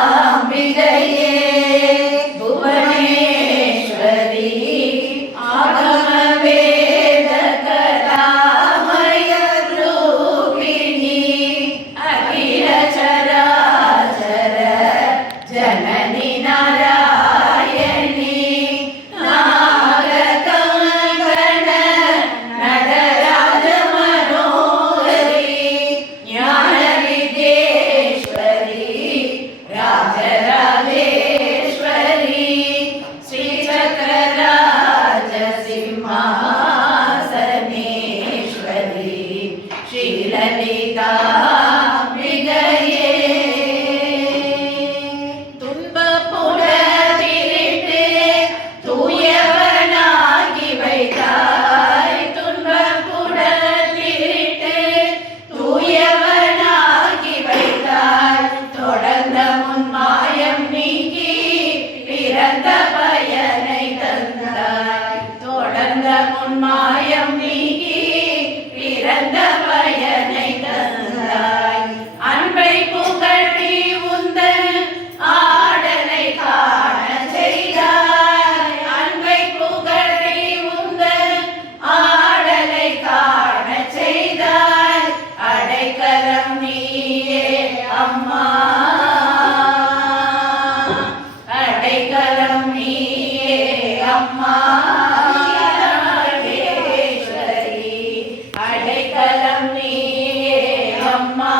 श्रीललिताम्बिकये भुवनेश्वरी आगमवेदकलामयरूपिणी अखिलचराचर जननी नारायणी नागकङ्कण नटराजमनोहरी ज्ञानविद्येश्वरी राजराजेश्वरी श्रीचक्रराजसिंहासनेश्वरी श्रीललिताम्बिकये துன்பப்புடத்திலிட்டு தூயவனாகி வைத்தாய் துன்பப்புடத்திலிட்டு தூயவனாகி வைத்தாய் தொடர்ந்த முன்மாயம் நீக்கி பிறந்த பயனை தந்தாய் தொடர்ந்த முன்மாயம் நீக்கி பிறந்த பயனை தந்தாய் அன்பை புகழி உந்தன் ஆடலை காண செய்தாய் அன்பை புகழி உந்தன் ஆடலை காண செய்தாய் அடைக்கலம் நீயே அம்மா அடைக்கலம் நீயே அம்மா அடைக்கலம் நீயே அம்மா